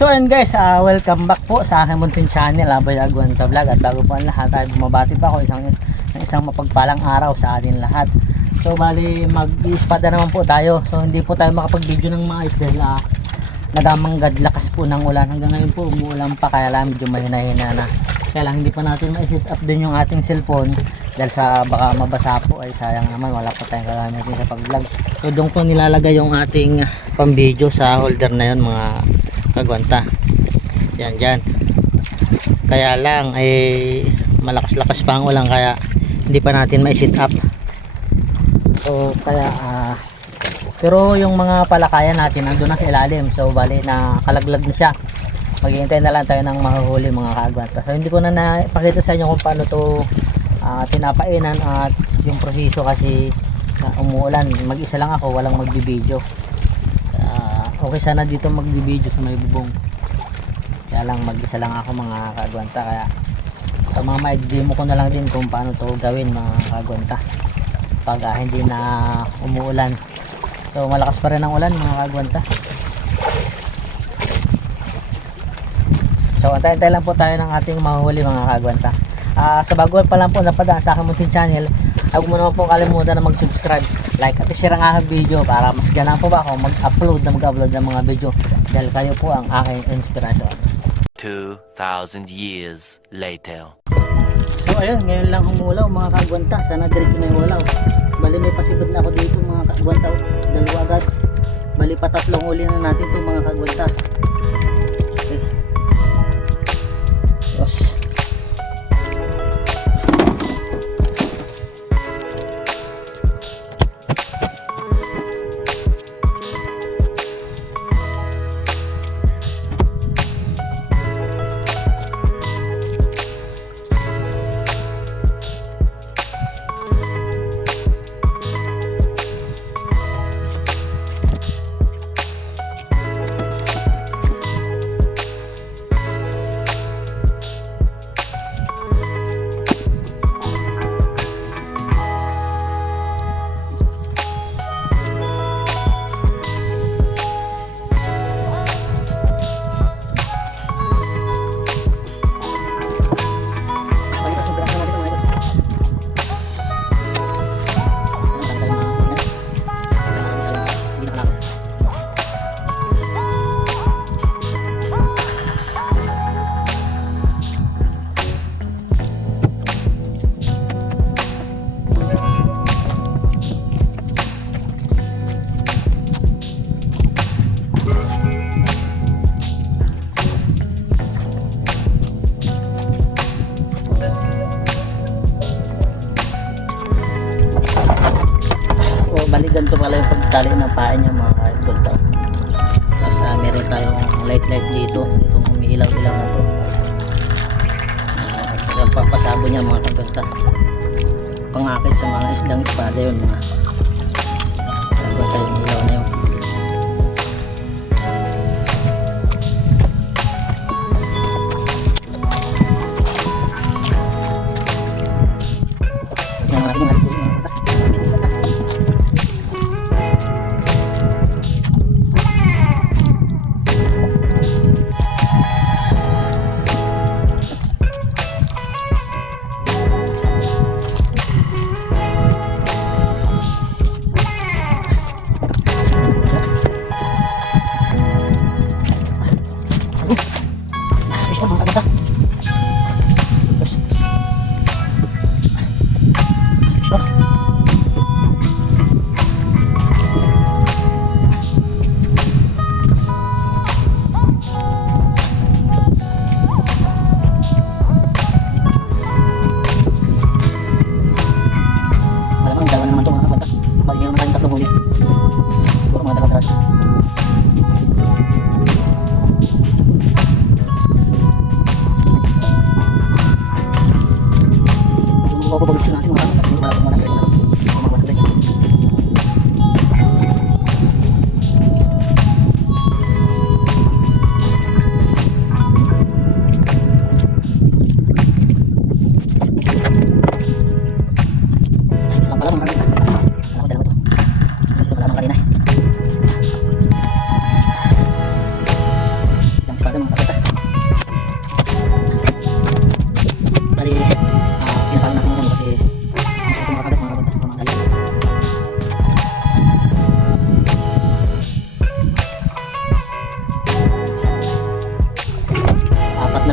So ayun guys, ah, welcome back po sa aking munting channel, Aboy Aguanta Vlog at bago po ang lahat ay bumabati pa ako isang, ng isang mapagpalang araw sa atin lahat. So bali mag-ispada naman po tayo. So hindi po tayo makapag-video ng maayos dahil ah, nagamanggad lakas po ng ulan. Hanggang ngayon po umuulan pa kaya lang medyo mahina-hina na. Kaya lang hindi pa natin ma-set up din yung ating cellphone dahil sa baka mabasa po ay sayang naman wala pa tayong kagamitin sa pag-vlog. So doon po nilalagay yung ating pang-video sa holder na yun mga kagwanta. Yan yan. Kaya lang ay malakas-lakas pa ang ulan kaya hindi pa natin ma-set up. So kaya ah, pero yung mga palakayan natin nandun na sa ilalim. So bali na kalaglag na siya. Maghihintay na lang tayo ng mahuhuli mga kagwanta. So hindi ko na napakita sa inyo kung paano to ah, pinapainan at yung proseso kasi na umuulan. Mag-isa lang ako, walang magbibideo. Ah, okay sana dito magbibideo sa may bubong. Kaya lang mag-isa lang ako mga kagwanta kaya sa mga maig-demo ko na lang din kung paano to gawin mga kagwanta pag ah, hindi na umuulan so malakas pa rin ang ulan mga kagwanta so antay-antay lang po tayo ng ating mahuhuli mga kagwanta Ah, sa bago pa lang po napadaan sa aking munting channel huwag mo naman po kalimutan na mag-subscribe like at share ang aking video para mas ganang po ba ako mag-upload na mag-upload ng mga video dahil kayo po ang aking inspirasyon 2,000 years later. So ayun, ngayon lang humulaw mga kagwanta. Sana diretso na yung ulaw. Bali may pasibad na ako dito mga kagwanta. Dalawa agad. Bali pa tatlong uli na natin to mga kagwanta. Bali ganito pala yung pagtali ng paa niya mga kaidol to. Tapos uh, meron tayong light light dito. Itong umiilaw-ilaw na to. Uh, sa papasabo niya mga kaganta. Pangakit sa mga isdang espada yun mga kaganta yung ilaw na yun.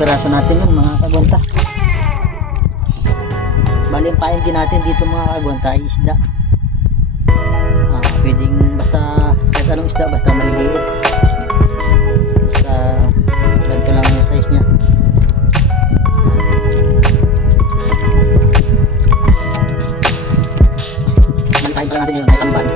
Piraso natin yun mga kagwanta. Bali din natin dito mga kagwanta ay isda. Ah, pwedeng basta kahit anong isda basta maliliit. Basta ganito lang yung size niya. Mantayin pa natin yung may tamban.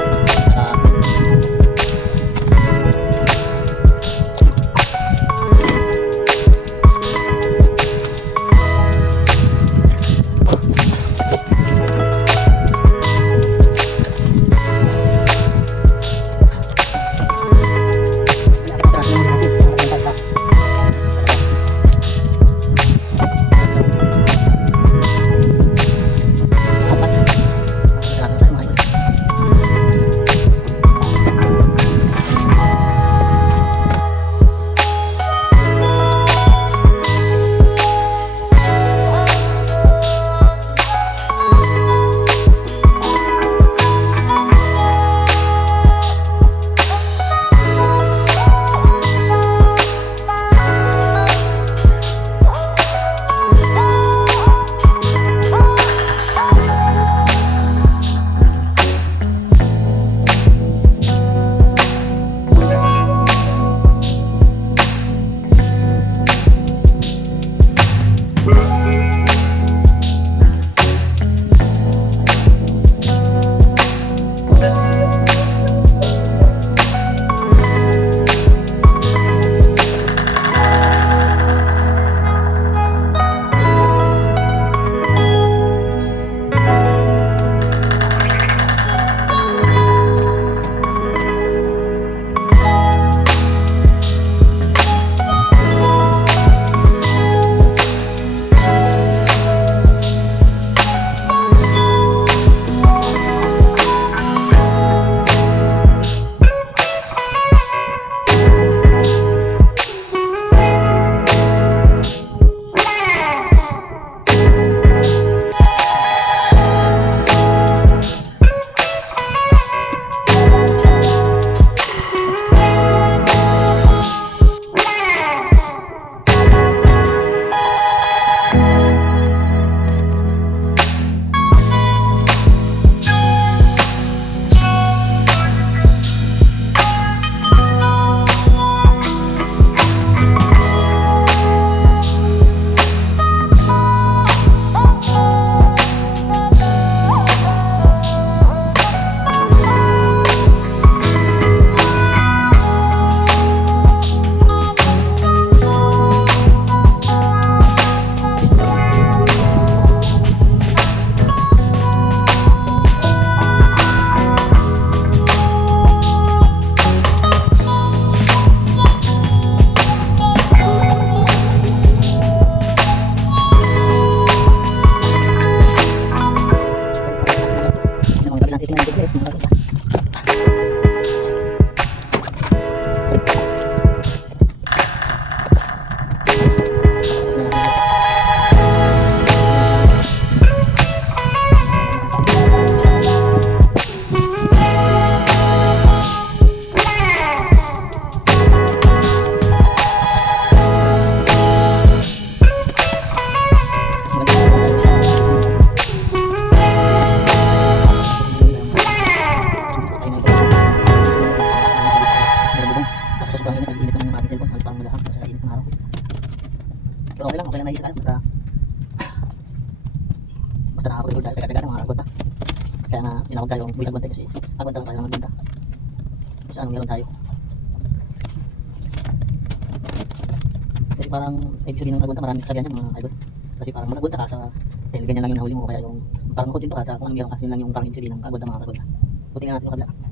Basta nakakapag-record tayo, taga-taga ng mga agwanta. Kaya nga, tinawag tayo buhay agwanta kasi agwanta lang tayo ng agwanta. Kung saan meron tayo. Kasi parang, ibig sabihin ng agwanta, maraming kasabihan yan mga idol. Kasi parang mag-agwanta ka sa, dahil ganyan lang yung nahuli mo, kaya yung, parang makontento ka sa kung ano meron ka, yun lang yung parang ibig sabihin ng agwanta mga agwanta. Buti nga natin yung kabila.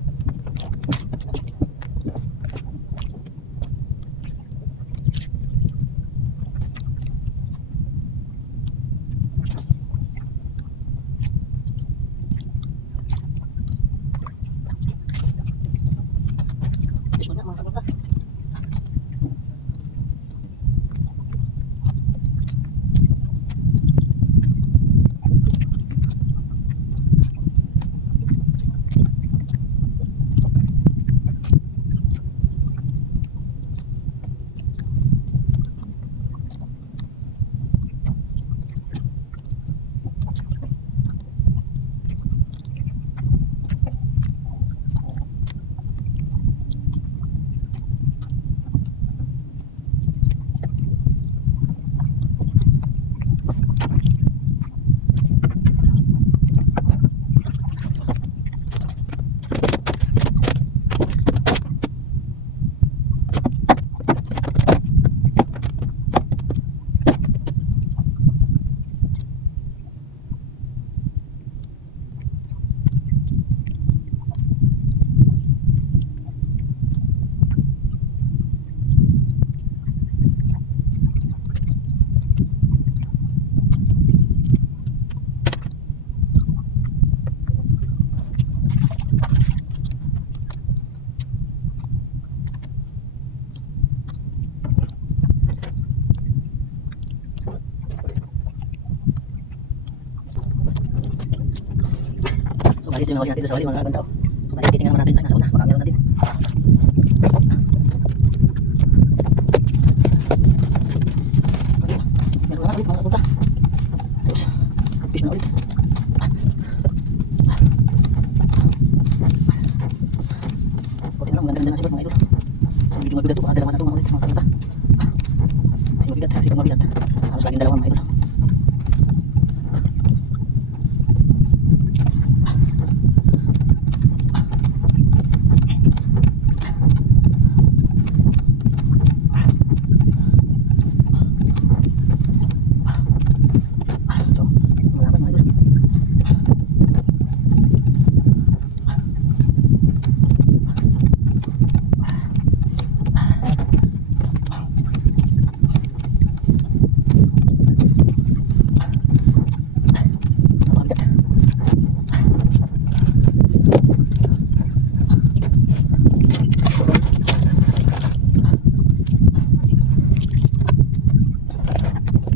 Nahuli natin sa mga oh. So bali titingnan naman natin tayo nasa una. Baka meron natin. Meron na ulit mga kagwanta. Ayos. Fish na ulit. Buti na lang, maganda-ganda na sibat mga idol. So, medyo mabigat to, baka dalawa na to mga ulit, mga kagwanta. Kasi mabigat, sipag mabigat. Halos laging dalawa mga idol. So, malaban mga idol. Napakabigat.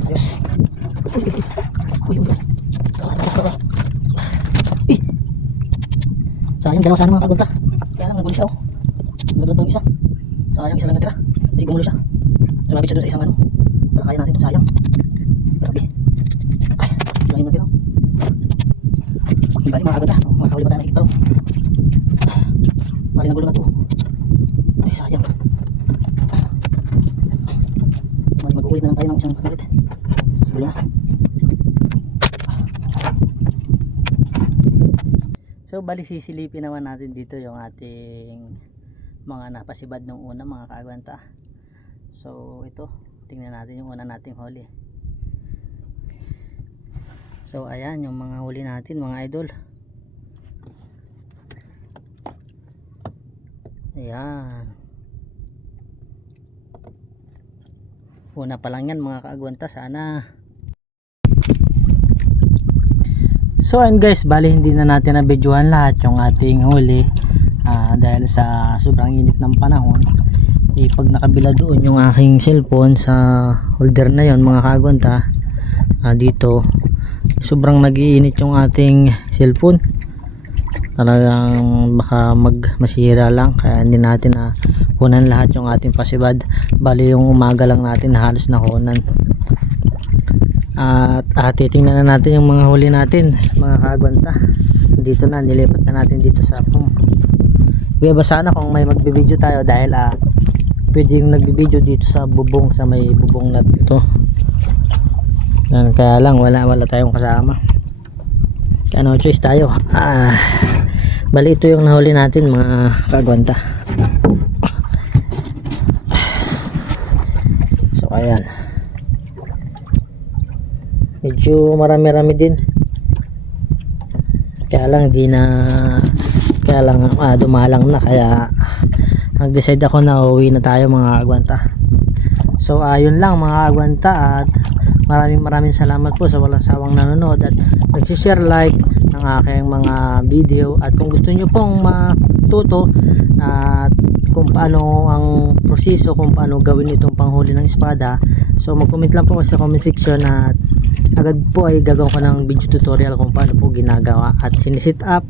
Ayos. Uy, uy, uy. Kawan, kawan. Eh. Sayang dalawa sana mga kagunta. Kaya lang naguli siya oh. Nagulot ng isa. Sayang isa lang natira. Kasi gumulo siya. Sumabit siya doon sa isang ano. Para kaya natin ito sayang. Grabe. Ay, sila yung natira. Bali mga kagunta. Oh, makakahuli ba tayo nakikita oh. Bali nagulo na ito. Ay, sayang. Bali mag-ulit na lang tayo ng isang ulit. Gulo na. So bali sisilipin naman natin dito yung ating mga napasibad nung una mga kaagwanta. So ito, tingnan natin yung una nating huli. So ayan yung mga huli natin mga idol. Ayan. Una pa lang yan mga kaagwanta sana So and guys, bali hindi na natin na-videohan lahat yung ating huli. Ah, dahil sa sobrang init ng panahon. Eh, pag nakabila doon yung aking cellphone sa holder na yon mga kagwanta ah, dito sobrang nagiinit yung ating cellphone. Talagang baka mag masira lang kaya hindi natin na kunan lahat yung ating pasibad. Bali yung umaga lang natin na halos nakunan at ah, titingnan na natin yung mga huli natin mga kagwanta. Dito na nilipat na natin dito sa pum Iba sana kung may magbibideo tayo dahil ah pwede yung nagbibideo dito sa bubong sa may bubong na dito. Yan, kaya lang wala wala tayong kasama. Kaya no choice tayo. Ah, bali ito yung nahuli natin mga kagwanta. So ayan medyo marami-rami din. Kaya lang di na kaya lang ah, dumalang na. Kaya nag-decide ako na uwi na tayo mga agwanta so ayun lang mga agwanta at maraming maraming salamat po sa walang sawang nanonood. At nagsishare like ng aking mga video. At kung gusto nyo pong matuto at kung paano ang proseso kung paano gawin itong panghuli ng espada so mag comment lang po sa comment section at agad po ay gagawin ko ng video tutorial kung paano po ginagawa at sinisit up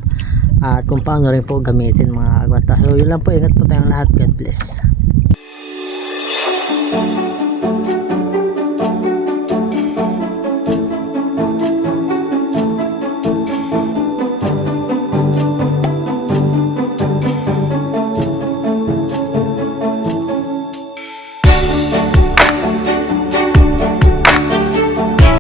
at kung paano rin po gamitin mga agwanta so yun lang po. Ingat po tayong lahat. God bless